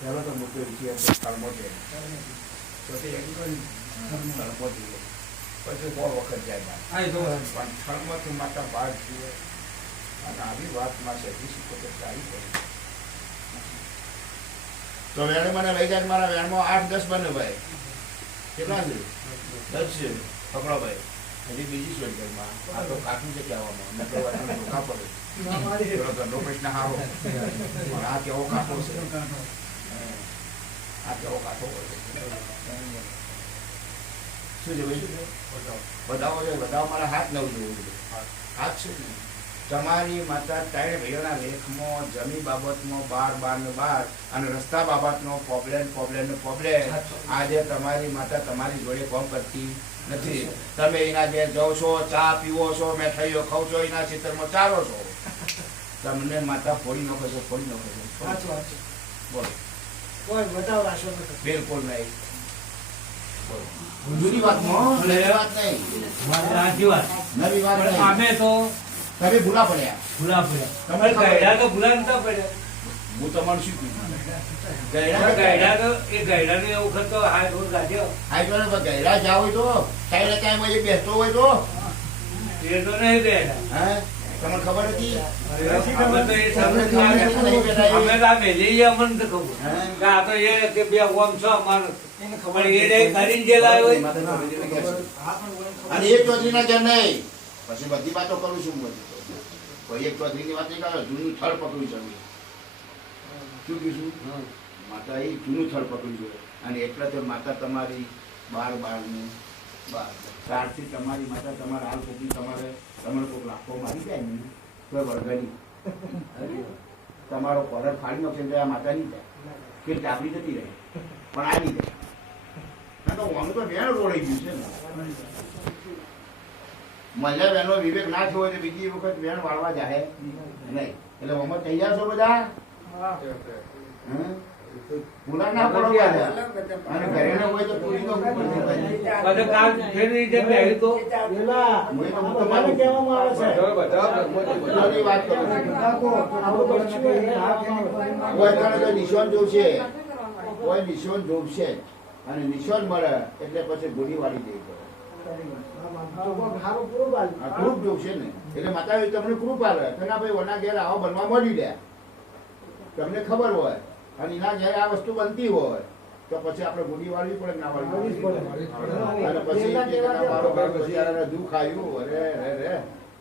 પહેલો તો મુદ્દો વિષય હતો કર્મો છે તો તે એક કર્મો જોઈએ પછી બહુ વખત જાય પણ કર્મથી માતા બાદ જુએ અને આવી વાતમાં છે શીખો તો સારી પડે તો વેણે મને લઈ જાય મારા વેણમાં 8-10 બને ભાઈ કેટલા છે 10 છે પકડો ભાઈ હજી બીજી સોલ્જરમાં આ તો કાઠું છે કહેવામાં મેં તો વાતને ધોકા પડે પેલો ઘરનો પ્રશ્ન હારો પણ આ કેવો કાઠો છે આ કેવો કાઠો શું છે ભાઈ બતાવો છે બતાવો મારા હાથ નવ જોવું હાથ છે ને તમારી માતા 3 ભાઈઓના લેખમાં જમીન બાબતમાં 12 અને રસ્તા બાબતનો પ્રોબ્લેમ આજે તમારી માતા તમારી જોડે કામ કરતી નથી તમે એના ઘેર જાઓ છો ચા પીવો છો મીઠાઈઓ ખાવ છો એના ખેતરમાં ચારો છો તમને માતા ફોડી નાખો છો બોલો કોઈ બતાવ રાશો બિલકુલ નહીં બોલો જૂની વાતમાં નવી વાત નહીં નવી વાત નહીં અમે તો તમે ભૂલા પડ્યા તમે ગયડા તો ભૂલા નતા પડ્યા હું તમારું શું કીધું ગયડા તો એ ગયડા ને વખત તો હાથ રોજ ગાજ્યો ગયડા જાવ હોય તો કાંઈ ને કાંઈ એ બેસતો હોય તો એ તો નહીં ગયડા હે તમને ખબર હતી અમે તો એ અમે તો આ મેલી અમને તો ખબર કે આ તો એ કે બે ઓમ છો અમાર ખબર એ કરીને જે લાવ્યો અને એક ચૌધરીના ઘર નહીં પછી બધી વાતો કરું છું બધી કોઈ એક ચૌધરીની વાત નહીં કરે જૂનું થળ પકડવું જોઈએ શું કીધું માતા એ જૂનું થળ પકડવું જોઈએ અને એટલે તો માતા તમારી 12 ત્યારથી તમારી માતા તમારા હાલ સુધી તમારે કોઈ લાખો મારી જાય ને તો વળગણી તમારો કોલર ફાડી નાખશે આ માતા નહીં જાય કે ડાબડી જતી રહે પણ આ નહીં જાય તો આનું તો વેણ રોડાઈ ગયું છે ને મજા વેનો વિવેક ના થયો હોય તો બીજી વખત વેણ વાળવા જાય નહીં એટલે અમે તૈયાર છો બધા પુલા ના પડો અને ઘરે ન હોય તો પૂરી તો બધે કામ ફેરી જે બેહી તો પેલા તમારે કહેવામાં આવે છે બધી વાત કરું કોઈ નિશાન જોશે કોઈ નિશાન જોશે અને નિશાન મળે એટલે પછી ગોળી વાળી દેવી પડે ગ્રુપ જોશે ને એટલે માતા તમને ગ્રુપ આવે કે ના ભાઈ ઓના ઘેર આવો બનવા મળી ગયા તમને ખબર હોય અને એના ઘેર આ વસ્તુ બનતી હોય તો પછી આપણે ગોળી વાળવી પડે ના વાળવી પડે અને પછી મારો પછી દુઃખ આવ્યું અરે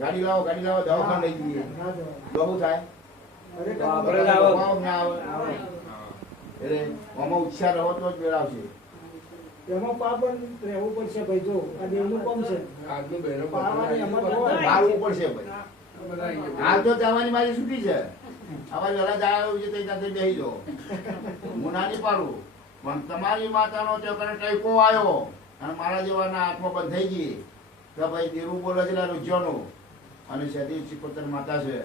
ગાડી લાવો દવાખાને લઈ જઈએ બહુ થાય એટલે આમાં ઉત્સાહ રહો તો જ મેળવશે એમાં પાબંદ રહેવું પડશે ભાઈ જો આ દેવનું કામ છે મારવું પડશે ભાઈ હાલ તો જવાની મારી છૂટી છે આવા વેલા જાય છે તે બેસી જાઓ હું ના નહીં પાડું પણ તમારી માતાનો ટેકો આવ્યો અને મારા જેવાના હાથમાં બંધાઈ ગઈ કે ભાઈ દેરું બોલે છે રૂજ્યોનું અને સદી ચિકોતર માતા છે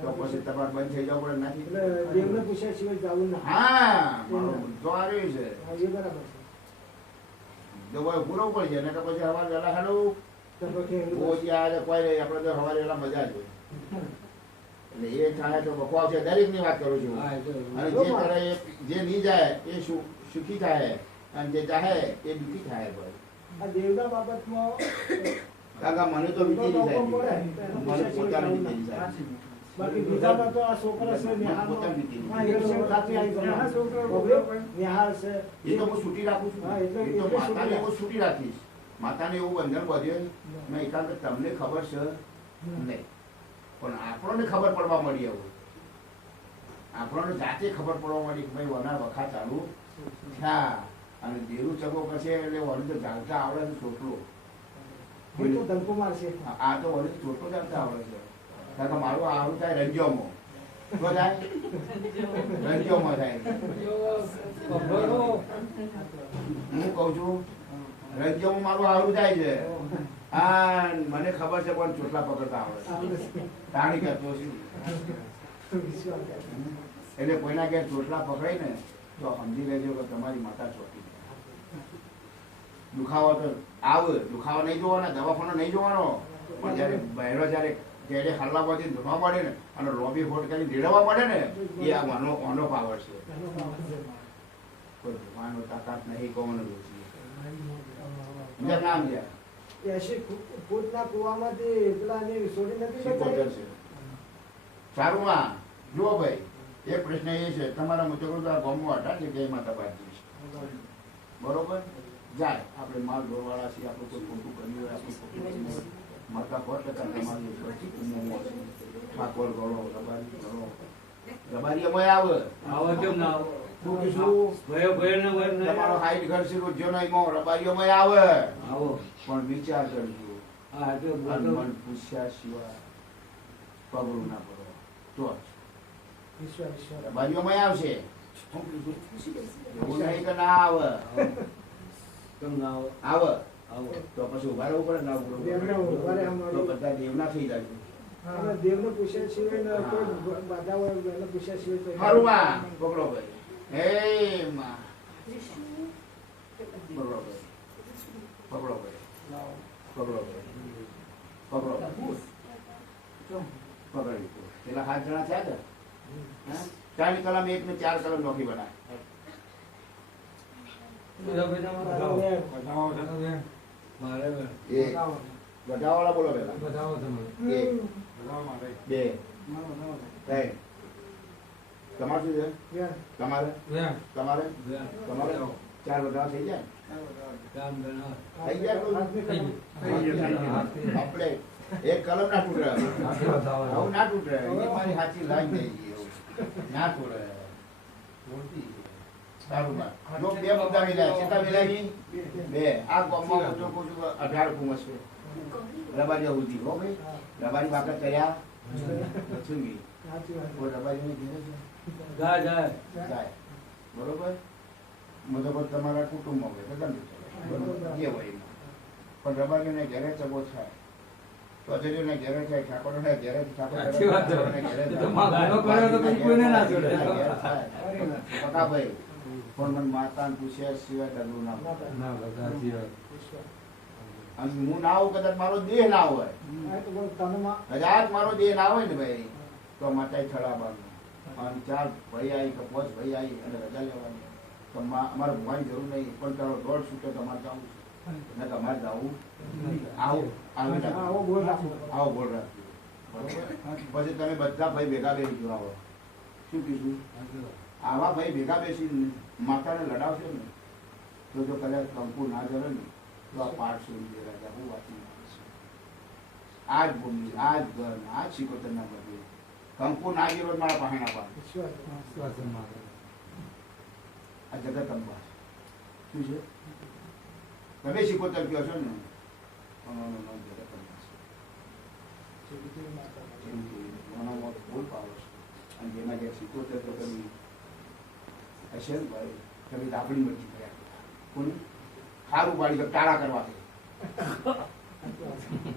તો પછી તમારે બંધ થઈ જવું પડે નથી દેવને પૂછ્યા સિવાય જવું ના હા તો આવ્યું છે એ બરાબર છે દવા પૂરો પડશે ને પછી હવા વેલા હાડું કોઈ આપણે તો હવા વેલા મજા જ હોય એટલે એ થાય તો બકવાસ છે દરેક ની વાત કરું છું અને જે કરે જે નહીં જાય એ સુખી થાય અને જે જાય એ દુઃખી થાય ભાઈ આ દેવના બાબતમાં કાકા મને તો વીતી નહીં થાય મને પોતાને વીતી જાય બાકી બીજામાં તો આ છોકરા છે નિહાળ છે એ તો હું છૂટી રાખું છું એ તો માતાને હું છૂટી રાખીશ માતાને એવું બંધન બધ્યું મેં એકાંત તમને ખબર છે નહીં પણ આપણને ખબર પડવા મળી આવું આપણને જાતે ખબર પડવા મળી કે ભાઈ વના વખા ચાલુ થયા અને દેરું ચગો પછી એટલે વળી તો ચાલતા આવડે છે છોટલો ધંકો મારશે આ તો વળી છોટલો ચાલતા આવડે છે કારણ કે મારું આવું થાય રંજોમાં શું થાય રંજોમાં થાય હું કઉ છું રંજોમાં મારું આવું થાય છે હા મને ખબર છે પણ ચોટલા પકડતા આવડે તાણી કરતો છું એટલે કોઈના ઘેર ચોટલા પકડાય ને તો સમજી લેજો કે તમારી માતા ચોટી દુખાવો તો આવે દુખાવો નહીં જોવાનો દવાખાનો નહીં જોવાનો પણ જયારે બહેરો જયારે જ્યારે હલ્લામાંથી ધોવા મળે ને અને લોબી ફોટ કરી રેડવા મળે ને એ આ આનો પાવર છે. એનો ભાવ છે. કોઈ ભગવાનનો તાકાત નહીં કોણ રોજી બીજા નામ છે 80 ફૂટના કૂવામાંથી પેલાની સોડી નથી સિકોતેર બતાવી? છે. સારુંમાં જુઓ ભાઈ એક પ્રશ્ન એ છે તમારા મુજબ ગામમાં હતા કે જય માતા બાજી છે બરોબર જાય આપણે માલ ઢોરવાળા છીએ આપણે કોઈ ખોટું કર્યું હોય આપણે ખોટું કર્યું હોય માતા 100% તમારી ઉપરથી ઉમો છે ઠાકોર ગળો રબારી ગળો રબારી અમે આવે આવો કેમ ના આવો? શું કીધું ભયો ભયો ને વર ને તમારો હાઈટ ઘર છે રોજ નહીં મો રબારી અમે આવે આવો. પણ વિચાર કરજો હા જો અને બોલો. મન પૂછ્યા સિવાય પગલું ના પડો તો ઈશ્વર ઈશ્વર. રબારી અમે આવશે એવું નહીં કે ના આવે કેમ ના આવો? આવે આવો. તો પછી ઉભા રહેવું પડે ના ઉભા દેવને ઉભા રહે રહેવું પડે. તો બધા દેવના થઈ જાય અને દેવને પૂછ્યા સિવાય ને કોઈ બાધા હોય એને પૂછ્યા સિવાય તો મારું માં પકડો ભાઈ હે માં પકડો ભાઈ પકડો ભાઈ પકડો ભાઈ પકડો પકડી પેલા 7 જણા થયા ને હા? 4 કલમ 1 ને 4 કલમ નોખી બનાય બધા બેટા મારે મારે એક ગઢાવાળા બોલો પેલા બતાવો તમે. 1 2 3 તમારે શું છે વેણ. તમારે વેણ. તમારે વેણ. તમારે 4 બધા થઈ જાય કામ ગણા. થઈ જાય કોઈ? હાથની કલમ. આપણે એક કલમ ના તૂટે આવું ના તૂટે એ મારી સાચી લાઈન થઈ ગઈ એવું ના તૂટે સારું બા જો 2 મુદ્દા મિલાય કેટલા મિલાય બે આ ગામમાં હું તો કહું છું કે 18 કુમસ છે રબારી હોતી હો ભાઈ રબારી બાકા કર્યા નથી સાચી વાત. કોઈ રબારી નહીં ઘેરે છે જાય જાય. જાય બરોબર મતલબ તમારા કુટુંબમાં હોય તો ગમે બરોબર એ હોય એમાં. પણ રબારીને ઘેરે ચગો થાય ચૌધરીઓને ઘેરે થાય ઠાકોરોને ઘેરે સાચી વાત છે. ઠાકોરોને એ તો માં ઘણો કર્યો તો પછી કોઈને ના જોડે. પકાભાઈ પણ મને માતાને પૂછ્યા સિવાય ડગલું ના પડે. ના બતાતી હોય. ઈશ્વર. અને હું ના આવું કદાચ મારો દેહ ના હોય આ તો બહુ તનમાં કદાચ મારો દેહ ના હોય ને ભાઈ તો માતા થડાવવાનું અને 4 ભાઈ આવી કે 5 ભાઈ આવી અને રજા લેવાની તો અમારે ભણવાની જરૂર નહીં પણ તારો દોઢ છૂટે તમારે જવું છે ને તમારે જવું આવો આવો બોલ રાખો. આવો બોલ રાખજો બરોબર પછી તમે બધા ભાઈ ભેગા બેસી જો આવો શું કીધું આવા ભાઈ ભેગા બેસી માતાને લડાવશે ને તો જો કદાચ કંકુ ના જરે ને તો આ પાઠ છોડી દે રાજા હું વાંચી આજ ભૂમિ આજ ઘર આજ સિકોતર ના બધું કંકુ ના ગયો મારા પાસે ના પાડે ઈશ્વર. આ જગત અંબા શું છે તમે સિકોતર કહો છો ને પણ આનું નામ જગત અંબા છે જગતની માતા. એમ કે આનામાં ફૂલ પાવર છે અને જેમાં જે સિકોતર તો તમે હશે ને ભાઈ તમે તો આપણી મરજી કર્યા કોને સારું પાડી તો ટાળા કરવા દે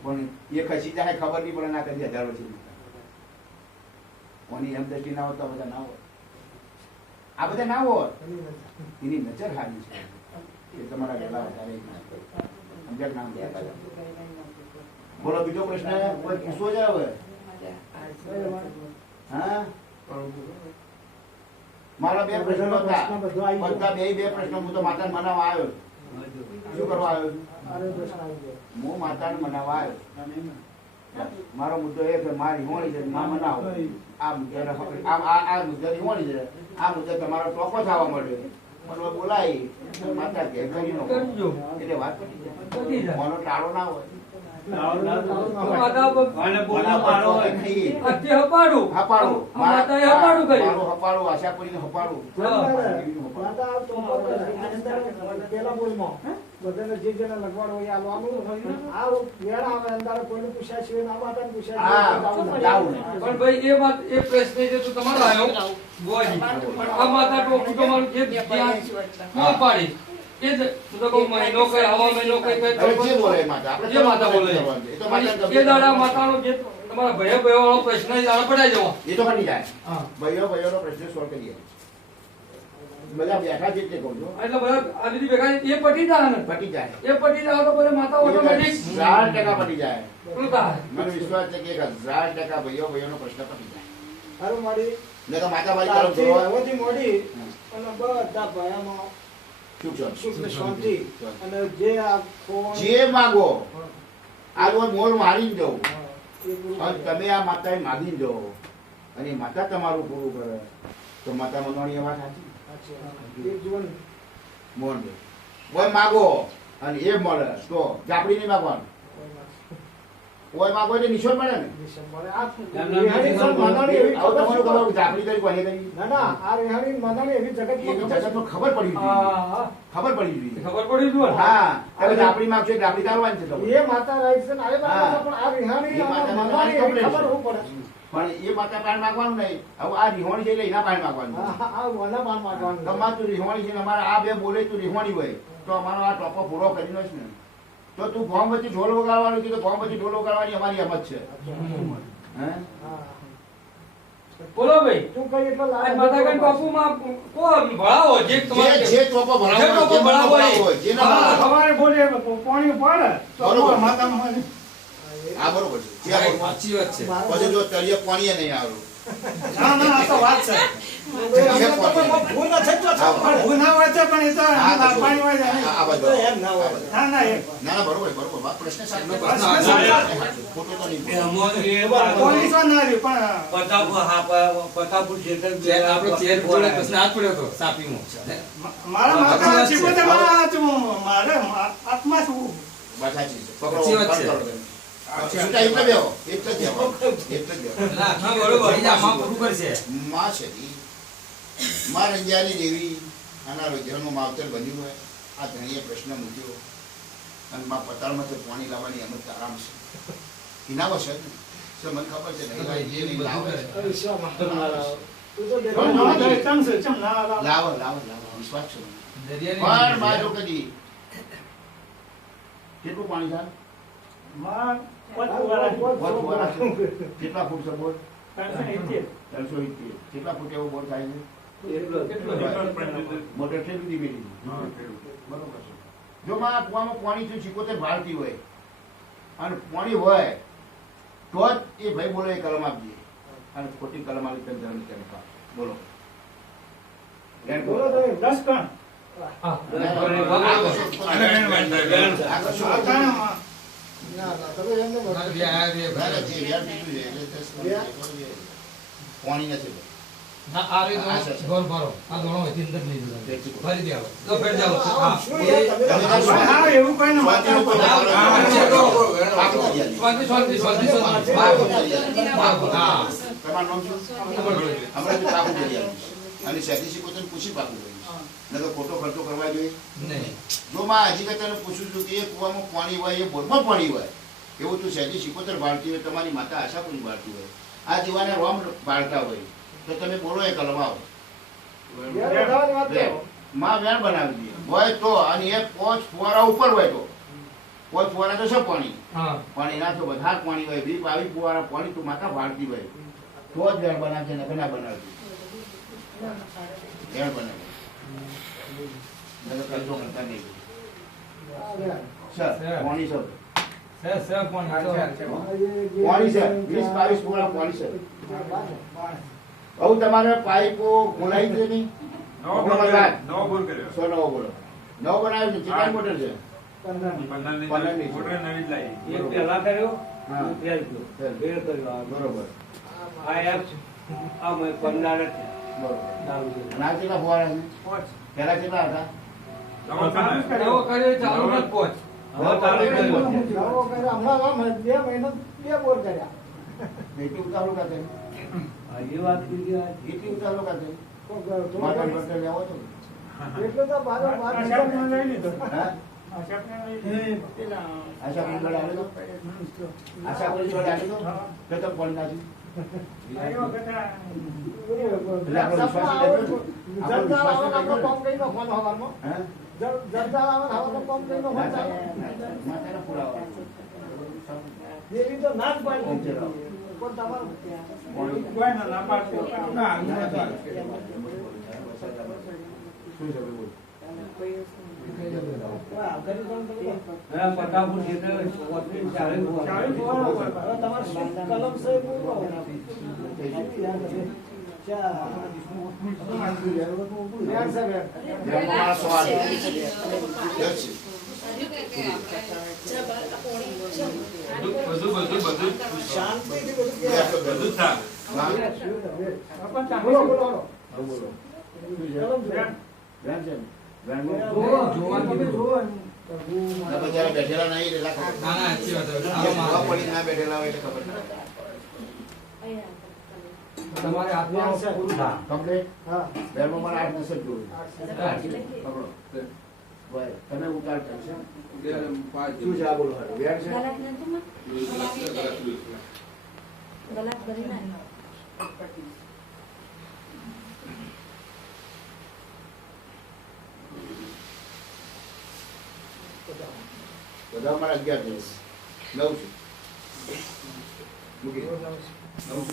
પણ એ ખસી જાય ખબર નહીં પડે ના કરી 1000 વર્ષ કોની એમ દ્રષ્ટિ ના હોય તો આ બધા ના હોય આ બધા ના હોય એની વાત. એની નજર હારી છે એ તમારા વહેલા વધારે સમજક નામ દેતા જાઓ. બોલો બીજો પ્રશ્ન કોઈ પૂછવો છે હવે હા મારા 2 પ્રશ્નો હતા બધા બે પ્રશ્નો હું તો માતાને મનાવવા આવ્યો શું કરવા આવ્યો છું અરે પ્રશ્ન આવી ગયો. હું માતાને મનાવવા આવ્યો મારો મુદ્દો એ કે મારી હોણી છે માં મનાવો આ મુદ્દાને આ મુદ્દાની હોણી છે આ મુદ્દા તમારો ટોકો થવા મળ્યો મને બોલાય માતા કે કરી નો એટલે વાત પતી જાય મને ટાળો ના હોય અને બોલવા મારો હોય. નહીં અત્ય હપાડું હપાડું આ માતાએ હપાડું કર્યું. મારું હપાડું આશાપુરીને હપાડું માતા આ તો અંદર પેલા બોલમાં બધાને જે જેને લગવાડ હોય આ લાવવાનું. આ વેળ આવે અંદર કોઈને પૂછ્યા સિવાય ના માતાને પૂછ્યા હા સિવાય જાવું પણ ભાઈ એ વાત એ પ્રશ્ન જે તો તમારો આવ્યો ગોવાજી પણ આ માતા ટોપું તમારું જે ધ્યાન કોણ પાડી એ જ હું તો કહું મહિનો કઈ હવા મહિનો કઈ કઈ હવે જે બોલે માતા આપણે જે માતા બોલે એ તો માતા એ દાડા માતાનો જે તમારા ભયો ભયો વાળો પ્રશ્ન એ દાડા પડાઈ જવા એ તો પડી જાય હા. ભાઈઓ ભાઈઓનો પ્રશ્ન સોલ્વ કરીએ બધા બેઠા છે એટલે કહું છું એટલે બધા આ બધી ભેગા એ પટી જાય ને પટી જાય એ પટી જાય તો પછી માતા ઓટોમેટિક 1000% પટી જાય શું થાય મને વિશ્વાસ છે કે 1000% ભાઈઓનો પ્રશ્ન પટી જાય હારું મારી ને તો માતા ભાઈ તરફ આજથી જોવા હવેથી મોડી અને બધા ભયામાં શું છો સુખ ને શાંતિ અને જે આ ફોન જે માંગો આ રોજ મોર મારી દઉં એ પૂરું અને કરે. તમે આ માતાએ માગી દો અને માતા તમારું પૂરું કરે તો માતા મનવાની વાત સાચી સાચી વાત. એક જીવન મોહન કોઈ માગો અને એ મળે તો જાપડી નહીં માગવાનું કોઈ માગો એટલે નિશોર મળે ને નિશાન મળે. આ એમના રિહાણી નથી સર માનવાની એવી આવું ખબર તમારું છે. કરો જાપડી કરી કોને કરી ના ના આ રિહાણી માનવાની એવી જગતમાં એ ખબર છે. જગતમાં ખબર પડી જોઈએ હા ખબર પડી જોઈએ ખબર પડી જુઓ હા તમે જાપડી માગશો એટલે જાપડી તારવાની છે તમારે. એ માતા રાઈટ છે ને આ હા. પણ આ રિહાણી એ માતાને માનવાની એવી તમારી ખબર complaint હું છે. પડે. પણ એ માતા પાણી માગવાનું નહીં હવે આ રિહોણી છે એટલે એના પાણી માગવાનું આ મને પાન માગવાનું. તમારે તું રિહોણી છે ને અમારે આ બે બોલે તું રિહોણી હોય તો અમારો આ ટોપો પૂરો કરી નો ને તો તું ગોમ વચ્ચે ઢોલ વગાડવાનું કીધું ગોમ વચ્ચે ઢોલ વગાડવાની અમારી એમ જ છે હે હા. બોલો ભાઈ તું કઈ એટલો લાડ આજ માતા કન બાપુમાં કોણ ભણાવો જે તમારે જે ટોપો ભરાવો જે ટોપો જે ભરાવો ભરાવો હોય, જેને હા, ભરાવો. સવારે બોલીએ પાણી પાડે તો બરોબર. માતામાં આ બરોબર છે જે આ બરોબર. સાચી વાત છે મારો પછી જો તળિયે પાણીએ નહીં આવ્યું ના ના આ તો વાત છે અમે તો કોઈ ભૂલ ન થઈ તો હા. પણ હું ના હોય તો પણ એ તો હા, તો જો. પાણી હોય આ- આ બાજુ. તો એમ ના હોય. આ બાજુ. ના ના એ ના ના બરોબર બરોબર વાત પ્રશ્ન સાચો પ્રશ્ન સાચો. ખોટો તો નહીં એ બોલો. અમો એ પોલીસ ના રહ્યું પણ પતાપુર હા પતાપુર થિયેટર આપણો ચેર જોડે પ્રશ્ન હાથ પડ્યો હતો સાપીમાં મારા માતા સાચી છે વાત છે. મારે આત્મા છું વાત સાચી છે પકડો સાચી વાત વાત છે. કરો તમે. છૂટા એટલે બેહો. એટલે જ બેહો. એટલે જ બેહો. માં છે ઈ. માં રંજાની દેવી આના રોજરાનું માવતર બન્યું હોય આ ધણીએ પ્રશ્ન મૂક્યો અને માં પતાળમાંથી પાણી લાવવાની એમ જ આરામ છે ઇનાવો છે ને છે મને ખબર છે નહીં લાવે, જે નહીં લાવે છે. અરે શા માટે ના લાવો? તું તો દેખો પણ ના ના થાય, ચમ છે ચમ ના લાવ. લાવો લાવો લાવો વિશ્વાસ છે મને. પણ માં જો કદી કેટલું પાણી થાય માં પોત લાવો. વાળા. વોટ ફુવારા છે. કેટલા ફૂટ છે બોર 370. 370. કેટલા ફૂટ એવો બોર થાય છે એટલો મોટર કેટલી ધીમી ધીમી બરોબર છે જો માં આ કૂવામાં પાણી જો 75 ભારતી હોય અને પાણી હોય તો જ એ ભાઈ બોલો એ કલમ આપજે અને ખોટી કલમ આવી તમે ધર્મ કરે બોલો એમ બોલો બોલો તમે. 10 કણ. આ કશું આ કણમાં. ના ના તમે એમને બોલો. ના, ના, જે વ્યાજ દીધું છે એટલે 10 પાણી નથી આમ શું યાર તમે તો તમે તો હા એવું કોઈ ને માતા ઉપર. તમારું નામ શું? હમણાં તો પાકું કરી આવીશ. અને સહેજી શીખો તો પૂછી પાકું કરીશ નકર ખોટો ખર્ચો કરવા જોઈએ જો માં હજી તને પૂછું છું કે એ કૂવામાં પાણી હોય એ બોરમાં પાણી હોય એવું તું સહેજી શીખોતર બાળતી હોય તમારી માતા આશાપુરી બાળતી હોય આ જીવાને રોમ બાળતા હોય તો તમે બોલો એ કલમાઓ યાર બધાની વાત કરો. માં વેણ બનાવી દે હોય તો અને એ પોચ ફુવારા ઉપર હોય તો પોચ ફુવારા તો શું પાણી પણ એના તો વધારે પાણી હોય 20-22 ફુવારા પાણી તું માતા ભાળતી હોય તો જ વેણ બનાવશે ને ના બનાવતી વેણ બનાવે નકર કરતો કરતા નહીં આ યાર. સર પાણી સર આ જે- જે- પાણી છે 20-22 ફુવારા પાણી છે હવે તમારે પાઇપો ખોલાઈ છે નહીં નવો બોર કર્યો. નવો બોર કર્યો. સો નવો બોલો નવો બનાવ્યો છે કેટલા મોટર છે 15 ની પંદરની છે. મોટર નવી જ લાવી. એક પહેલા કર્યો હા. એક ફેર કર્યો બે કર્યો આ બરોબર આ એક આ મેં 15 જ છે. બરોબર ચાલુ છે. અને આ કેટલા ફુવારા છે પેલા કેટલા હતા નવો બનાવ્યો. નવો કર્યો ચાલુ ન પહોંચ હવે ચાલુ કર્યો છે. નવો કર્યો. હમણાં આમ 2 મહિના 2 બોર કર્યા. એટલી ઉતાવળ કાતે આ એ વાત કીધી આ એટલી ઉતાવળ કાતે તો થોડું માતા ઘણું. ડોક્ટર લેવો છો એટલું તો બાર બાર આ શાકને લઈ લીધો. હા આ શાકને લઈ લીધો. પેલા આશા કોઈ જોડે આવ્યો તો આશા કોઈ જોડે આવ્યો તો તો પણ નાખી આવ્યો કથા. એટલે આપણો વિશ્વાસ લેજો છો? આપણો જરદાર વિશ્વાસ આવે ને લેજો આપણો છો? કામ કરીને ફોન હવારમાં. હા જરદાર આવે ને હવારમાં કામ કરીને ફોન ચાલે. માતાના પુરાવા દેવી તો ના જ પાડી ઓમ ચલાવો. પણ તમારું પાણી કોઈ ના ના પાડતો. ના, ના, ના, ના. શું છે બોલ હા, કરી દો ને તમે. હા, પટાપટ છે તો ઓછી ચાલે બોલ. ચાલી જોવાનો હોય. હવે તમારે શું કલમ છે એ બોલો. ચાર. વ્યાજ છે, વ્યાજ. બેંકમાં સવાલ યસ છે. બધું શાંતિથી બધું કહેવાય. બધું થાય. હા. આપણ ચાલી બોલો, બોલો, બોલો. હા, બોલો કલમ જો. બેંક છે બેંકમાં તમે જુઓ એમ. ના, બચારા બેઠેલા નહીં એટલે ખબર ના ના સાચી વાત છે. ખબર પડી ના બેઠેલા હોય એટલે ખબર ના તમારે હાથમાં પૂરું થાય. કમ્પ્લીટ હા. બેંકમાં મારે 8 નસર જોયું આઠ. પકડો ભાઈ તમે ઉતાર કરશો શું છે આ બોલો હારું વ્યાજ છે ગલાસ ભરી ના બધા મારા 11 દિવસ 9 છે મૂકી દો. 9